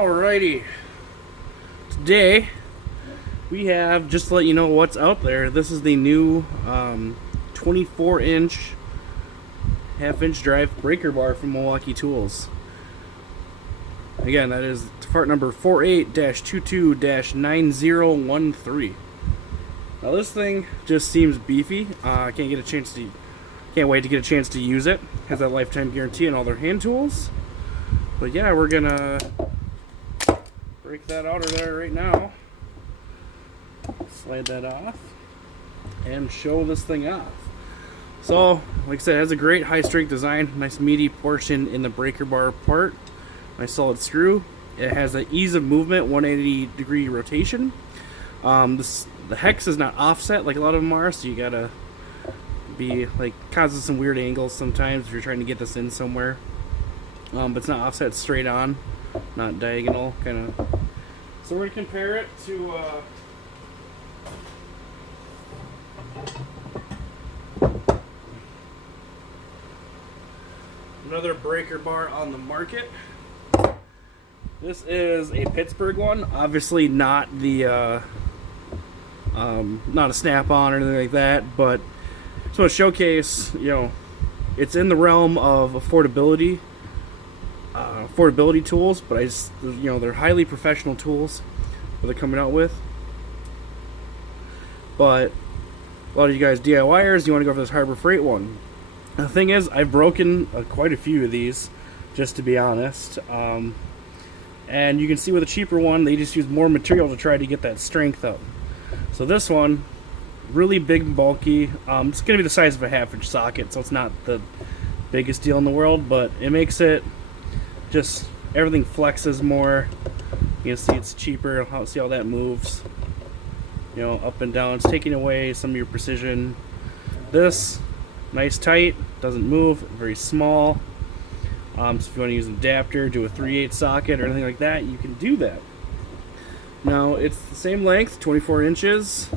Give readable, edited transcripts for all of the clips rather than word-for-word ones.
Alrighty, today we have, just to let you know what's out there, this is the new 24-inch half-inch drive breaker bar from Milwaukee Tools. Again, that is part number 48-22-9013. Now this thing just seems beefy. I can't wait to get a chance to use it. Has that lifetime guarantee on all their hand tools. But yeah, we're gonna break that out of there right now. Slide that off and show this thing off. So, like I said, it has a great high strength design, nice meaty portion in the breaker bar part, nice solid screw. It has an ease of movement, 180-degree rotation. The hex is not offset like a lot of them are, so you gotta be like causes some weird angles sometimes if you're trying to get this in somewhere. But it's not offset, it's straight on, not diagonal, kind of. So we're gonna compare it to another breaker bar on the market. This is a Pittsburgh one, obviously not the not a snap-on or anything like that, but so to showcase, you know, it's in the realm of affordability tools, but they're highly professional tools that they're coming out with. But a lot of you guys DIYers, you want to go for this Harbor Freight one. The thing is, I've broken quite a few of these, just to be honest. And you can see with a cheaper one, they just use more material to try to get that strength up. So this one, really big and bulky. It's going to be the size of a half-inch socket, so it's not the biggest deal in the world, but it makes it just, everything flexes more. You can see it's cheaper. See how that moves, you know, up and down. It's taking away some of your precision. This, nice tight, doesn't move, very small. So if you want to use an adapter, do a 3/8 socket or anything like that, you can do that. Now it's the same length, 24 inches.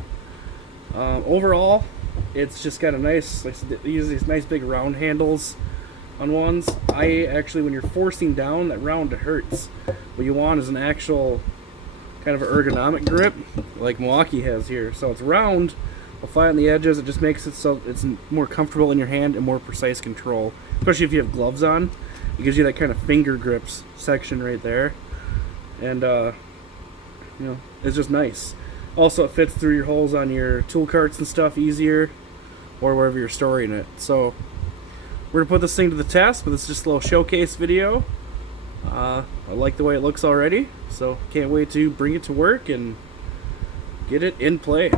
Overall, it's just got a nice, like they use these nice big round handles on ones. When you're forcing down, that round hurts. What you want is an actual kind of an ergonomic grip, like Milwaukee has here. So it's round, but flat on the edges. It just makes it so it's more comfortable in your hand and more precise control, especially if you have gloves on. It gives you that kind of finger grips section right there, and you know, it's just nice. Also, it fits through your holes on your tool carts and stuff easier, or wherever you're storing it. So we're gonna put this thing to the test, but it's just a little showcase video. I like the way it looks already, so can't wait to bring it to work and get it in play.